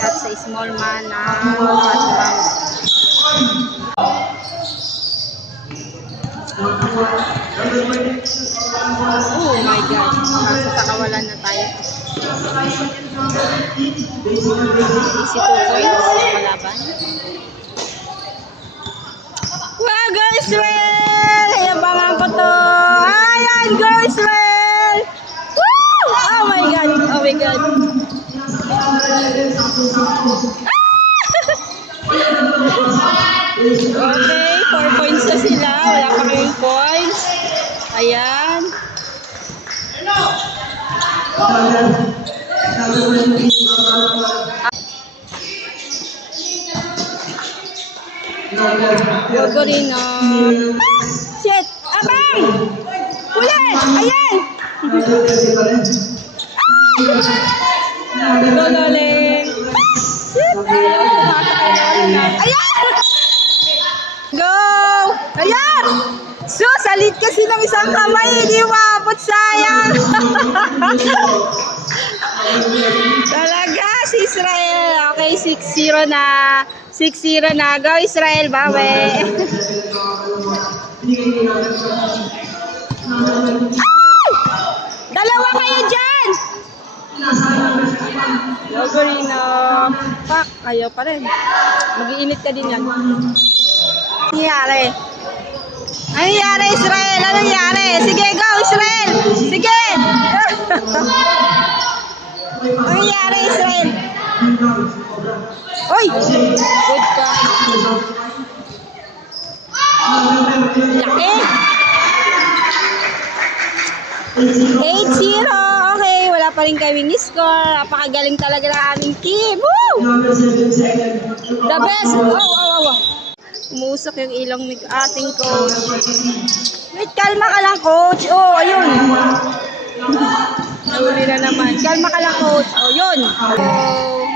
at sa small man na Batman. Oh my God. Nasa takawalan na tayo. Easy 2 points sa kalaban. Wow, go Israel! Ayabangan ko to! Ayan, go Israel! Woo! Oh my God! Oh my God! Okay, 4 points na sila. Wala pa kayong points. Ayan. Gogorino. Shit! Abang! Ulit! Ayan! Gololing. Shit! Ayaw pumasok. Ayan! Go! Ayan! So, salit kasi ng isang kamay. Hindi maabot, sayang. Talaga, si Israel. Okay, 6-0 na. 6-0 na. Go, Israel. Bawi. Ay! Dalawa kayo dyan! Gogorino. Pak, ayaw pa rin. Mag-iinit ka din yan. Ano nangyari? Ano nangyari, Israel? Ano nangyari? Sige, go, Israel! Sige! Ano nangyari, Israel? Uy! Good ka. Laki! 8-0. Okay, wala pa rin kaming score. Napakagaling talaga ng aming team. Woo! The best! Oh. Umusok yung ilong ng ating coach. Wait, kalma ka lang, coach. Oh, ayun. Nahuli na naman. Kalma ka lang, coach. Oh, yun. Oh.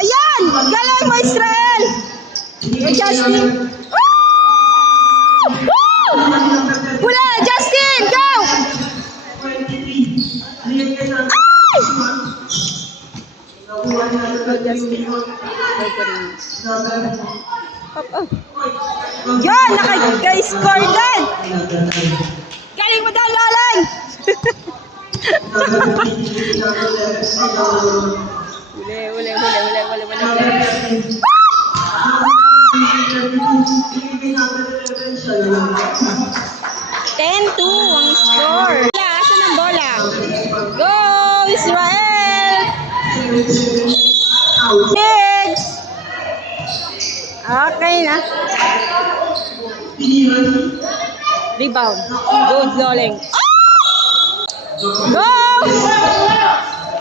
Ayan! Galing mo, Israel! O, Justin. Woo! Wala, Justin! Go! Ay! Yan, naka-score din. Galing mo daw, Lolan. Uli. 10-2 ang score. Asan ang bola? Go, Israel! Six! Okay na. Rebound. Good, Loling. Go!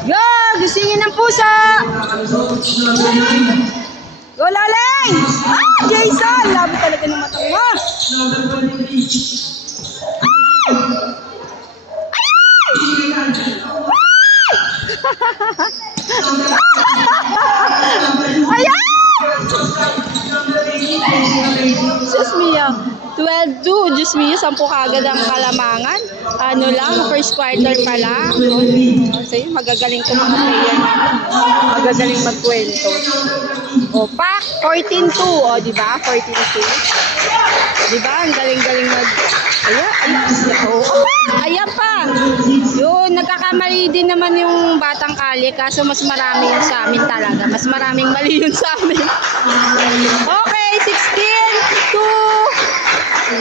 Go! Gisingin ng pusa! Go, Loling! Ah, Jason! Labo talaga ng matang mo. Ayan! Diyos mio. 12-2. Diyos mio, 10 kagad ang Kalamangan. Ano lang, first quarter pa lang. Kasi magagaling ko mga player namin. Magagaling magkwento. O, pak! 14-2. O, diba? 14-2. Diba? Ang galing-galing mag... Ayan pa! Yun, nagkakamali din naman yung Batang Kali. Kaso mas marami yun sa amin talaga. Mas maraming mali yun sa amin. Okay, 16-2.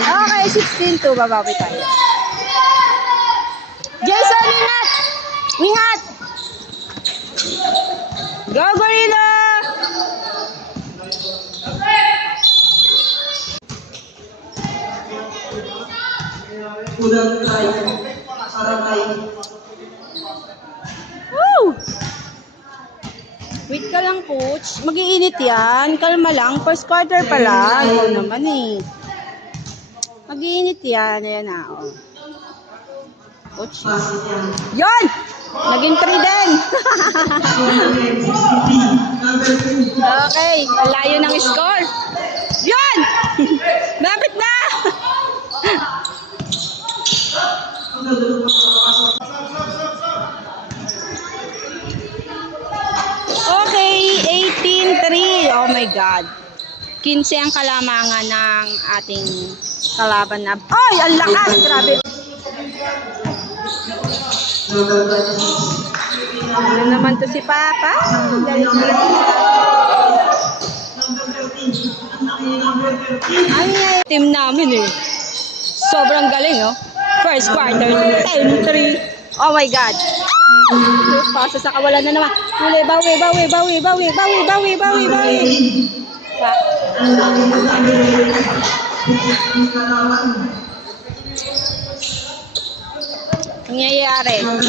Okay, 16-2. Babawi tayo. Jason, ingat! Ingat! Go, Gorilla! Woo! Wait ka lang, coach. Mag-iinit yan. Kalma lang. First quarter pa lang. Oo naman eh. Mag-iinit yan. Ayan na. Oh. Coach. Yon! Naging 3 din. Okay. Layo ng score. Yon! Lapit na! Oh my God. 15 ang kalamangan ng ating kalaban na. Ay, ang lakas! Grabe. Ano naman to si Papa? Galing na lang. Ay, team namin eh. Sobrang galing, oh. First quarter, 10-3. Oh my God. Pasa sa kawalan na naman. Huli, bawi. Nangyayari. Ayun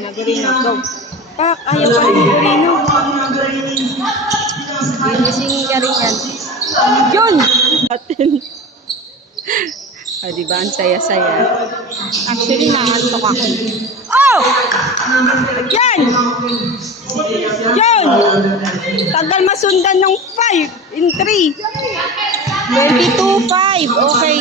na, Gurino. Go. Pak, ayaw pa rin ni Gurino. Binising ka rin yan. Yun! O, diba? Ang saya-saya. Actually, naantok ako. Oh! Yan! Yun! Tagal masundan ng 5 in 3. 22-5. Okay.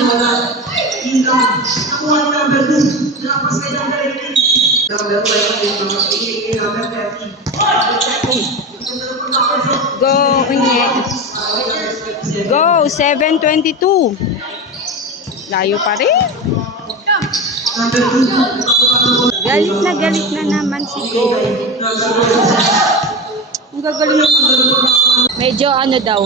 Go, Unye. Go, 7:22. Layo pa rin. Galit na naman si Go. Ang gagaling. Medyo ano daw.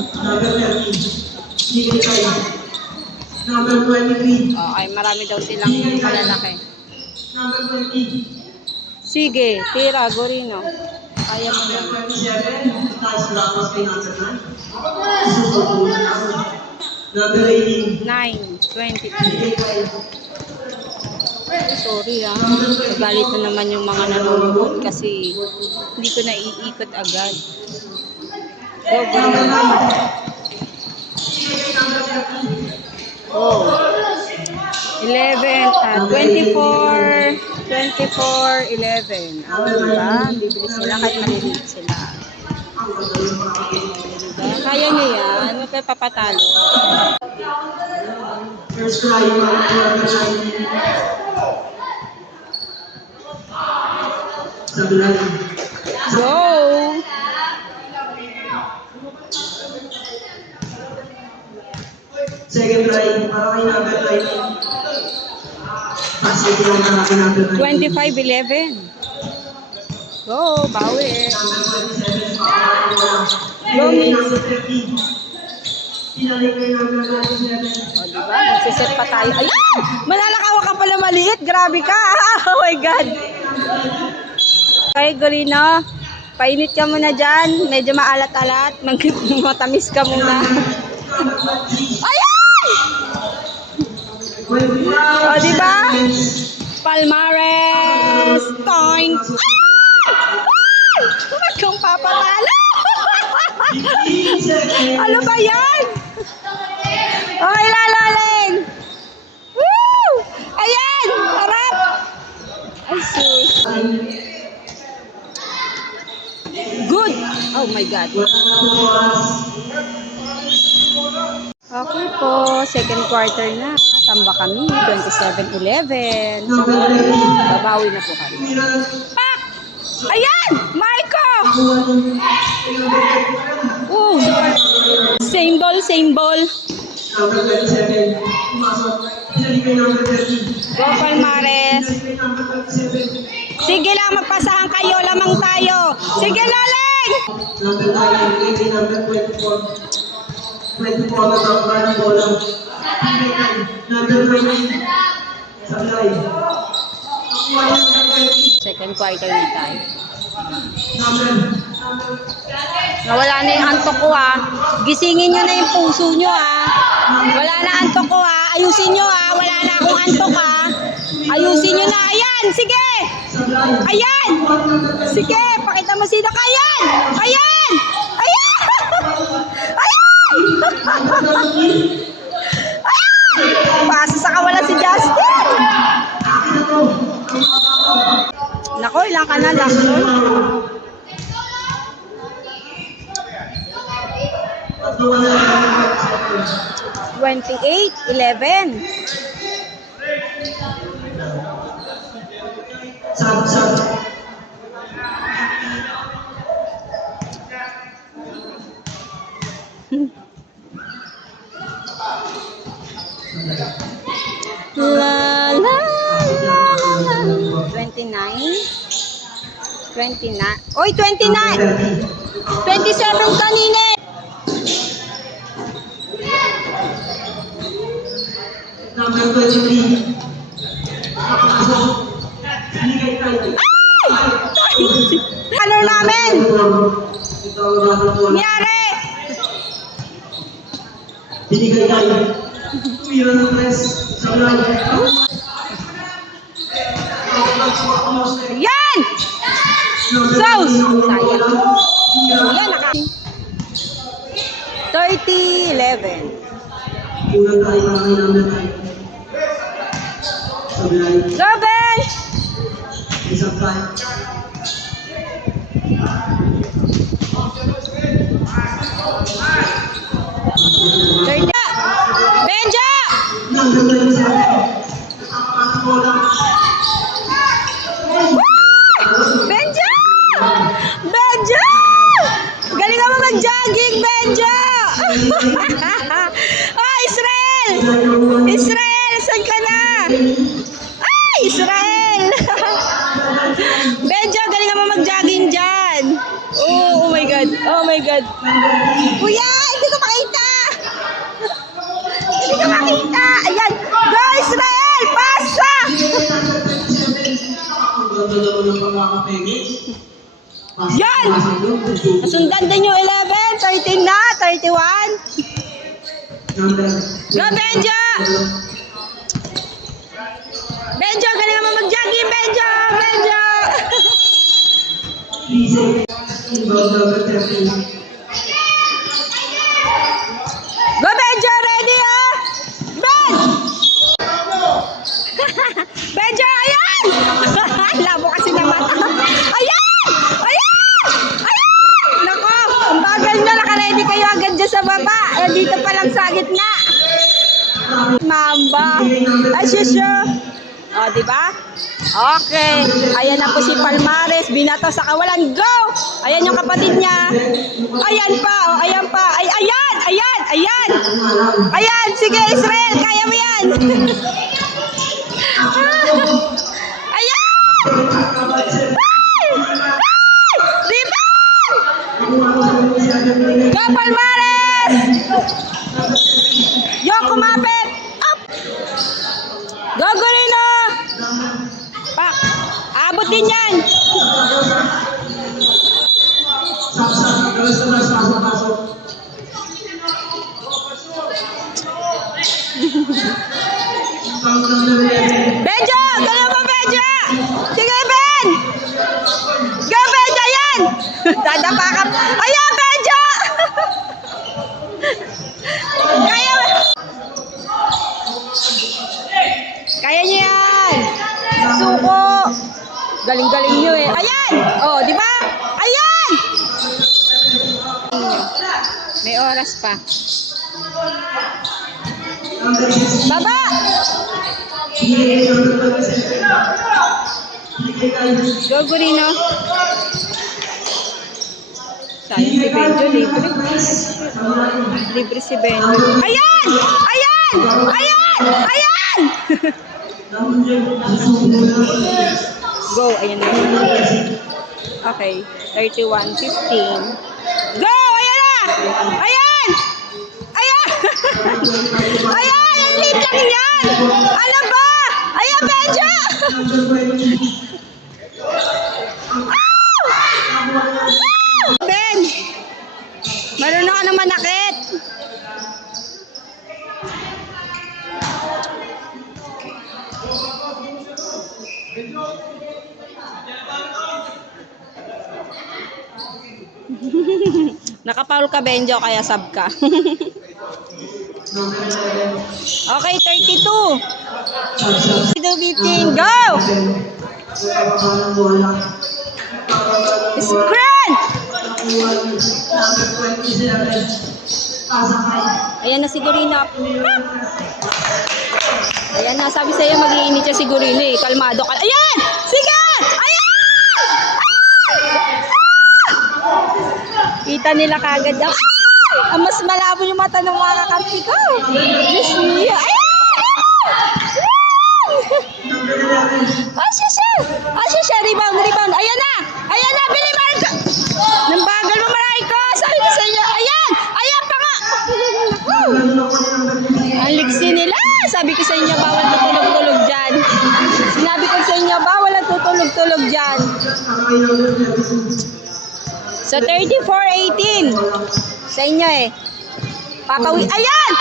Oh, ay marami daw silang malalaki. Sige, tira, Gurino. Kaya mo na. 9:22. Sorry galit na naman yung mga nanonood kasi hindi ko naiikot agad. Go, Gurino. Oh. 24, 11. Oh, diba? Bibilis sila kahit maliliit sila. Diba? Kaya nyo yan. Huwag kayo papatalo. Go! Second try, para kayo number try. 25-11. Go, bawi. Go, Mix. O, diba? Nagsiset pa tayo. Ayan! Malalakawa ka pala maliit. Grabe ka. Oh my God. Okay, Gurino. Painit ka muna dyan. Medyo maalat-alat. Matamis ka muna. Ayan! O, diba? Palmares. Toink. Huwag kang papatalo. Ano ba yan? Okay, lalaling. Woo! Ayan! Harap! Ay, sus. Good! Oh my God. Okay po, second quarter na. Tamba kami, 27-11. So, babawi na po kami. Pak! Ayan! Maiko! Same ball, same ball. Go, Palmares. Sige lang, magpasahan kayo. Lamang tayo. Sige, laling! Second quarter na tayo. Nawala na yung antok ko Gisingin nyo na yung puso nyo Wala na antok ko Ayusin nyo Wala na akong antok Ayusin nyo na. Ayan, sige. Ayan. Sige, pakita mo sino kayan. Ayan. Ayan. Ayan. Ayan. Pasa sa kawalan si Justin. Nako, ilang ka na lang. 28-11. Sab. La la la la. 29. 29. Oy, 29. 27 kanina. Number 23. Nakapasok. Binigay tayo. Ano namin? Ito ang number 4. Nyari. Binigay tayo. Pira ng press. Sa ulan. Yan! Sauce! Sayang. Yan, naka... 30-11. Kulang tayo para may number tayo. Sa ulan. Go, Ben! Isang tayo. Benja! Number 27. Nakapasok bola. Benja! Benja! Galing ka mo mag-jogging, Benja! Oh, Israel! Israel, saan ka na? Ay, Israel! Benja, galing ka mo mag-jogging dyan. Oh my God. Oh my God. Kuya, hindi ko makita. Hindi ko makita. Ayan. Go, Israel! Pasa! Yan! Sundan din yung 11, 13 na, 31. Go, Benja! Benja, galing naman mag-jogging, Benja! Benja! Go, Benja! Ready, ah! Ben! Benja, ayan! Labo kasi ng mata. Ayan! Ayan! Ayan! Nako, ang bagal na. Naka-ready kayo agad dyan sa baba. Dito pa lang sa gitna. Mamba. Ay, shusho. O, diba? Okay. Ayan na po si Palmares. Binato sa kawalan. Go! Ayan yung kapatid niya. Ayan pa. O, ayan pa. Ay, ayan! Ayan! Ayan! Ayan! Sige, Israel. Kaya mo yan. Ayan! Ay! Ay! Rebound! Go, Palmares! Yo, kumapit! Up! Go, Golino! Pa! Abot din yan! Benja! Galaw mo, Benja! Sige, Ben! Go, Benja! Yan! Dadapa ka! Ayan, Benja! Kaya! Kaya niyo yan! Suko! Galing-galing niyo eh. Ayan! Oh, di ba? Ayan! May oras pa. Baba! Go, Gurino. Sayang si Benjo, libre. Libre si Benjo. Ayan! Ayan! Ayan! Ayan! Go, ayan na. Okay, 31-15. Go! Ayan na! Ayan! Ayan! Ayan! Ang lit lang yan! Ano ba? Ayan, Benjo! Ben! Marunong ka ng manakit! Nakapaul ka, Benjo, kaya sub ka. Okay, 32. 15, go! Screen! Ayan na si Gurino. Ayan na, sabi sa'yo mag-iinit siya si Gurino eh. Kalmado ka. Ayan! Sige! mata nila kagad. Ay! Ang mas malabo yung mata ng mga kakampi ko. Diyos niya. Ayan! Siya. Rebound. Ayan na, Billy Marco. Nang bagal mo, Marco. Sabi ko sa inyo, ayan pa nga. Ang liksi nila. Sabi ko sa inyo, bawal tutulog-tulog dyan. Sinabi ko sa inyo, bawal ang tutulog-tulog dyan. So, 34-18. Sa inyo eh. Papawi. Ayan!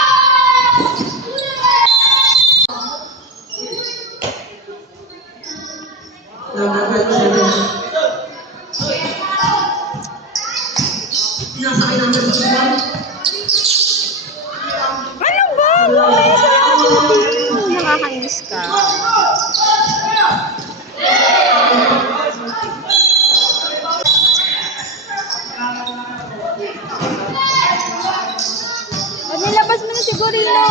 Ano ba? Mamaya sa lakas yung TV. Nakakainis ka. Nilabas mo na si Gorino.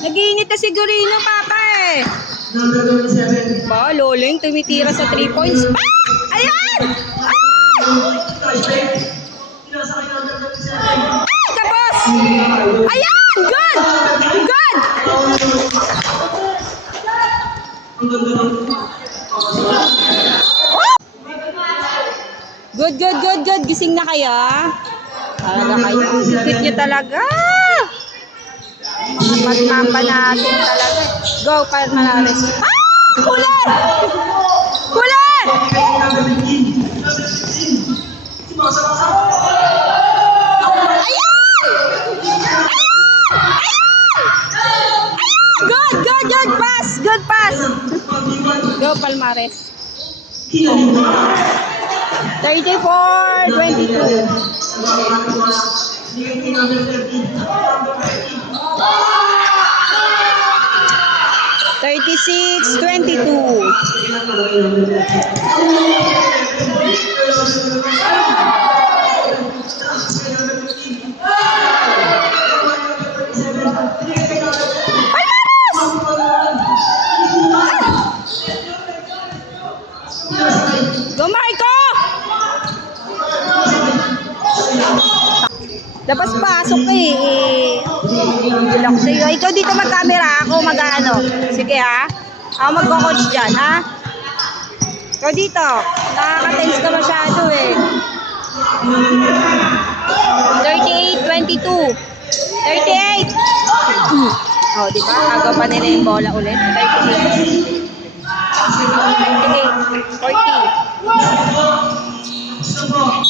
Nag-iinit na si Gorino, Papa eh. Ba, Loling, tumitira sa 3 points. Ah! Ayan! Tapos! Ayan! Good! Good! Gising na kayo? Talaga kayo. Ang sipit nyo talaga. Mga patmamba natin talaga. Go, Palmares. Huli! Ayan! Good pass! Go, Palmares. 34-22. 36-22. Go, Marco! Dapat pasok eh. Hindi ako sa'yo. Ikaw dito mag-camera. Ako mag-ano. Sige ha. Ako magko-coach dyan ha. Ikaw dito. Nakaka-tense ka masyado eh. 38-22. 38. Oh, di ba? Agaw pa nila yung bola ulit. 38. 40.